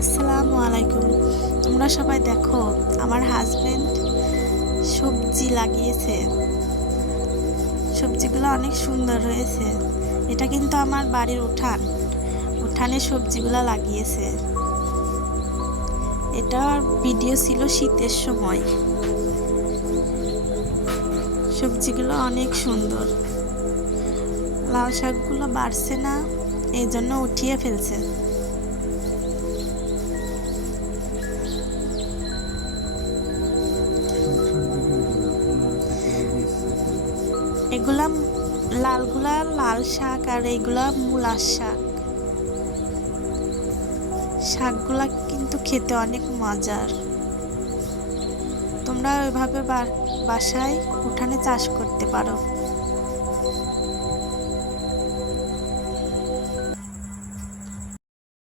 আসসালামু আলাইকুম। তোমরা সবাই দেখো, আমার হাজবেন্ড সবজি লাগিয়েছে। সবজিগুলো অনেক সুন্দর হয়েছে। এটা কিন্তু আমার বাড়ির উঠানে সবজিগুলো লাগিয়েছে। এটার ভিডিও ছিল শীতের সময়। সবজিগুলো অনেক সুন্দর। লাল শাকগুলো বাড়ছে না, এই জন্য উঠিয়ে ফেলছে। এগুলা লালগুলা লাল শাক আর এইগুলা মূলার শাক। শাকগুলা কিন্তু খেতে অনেক মজার। তোমরা ওইভাবে বাসায় উঠানে চাষ করতে পারো।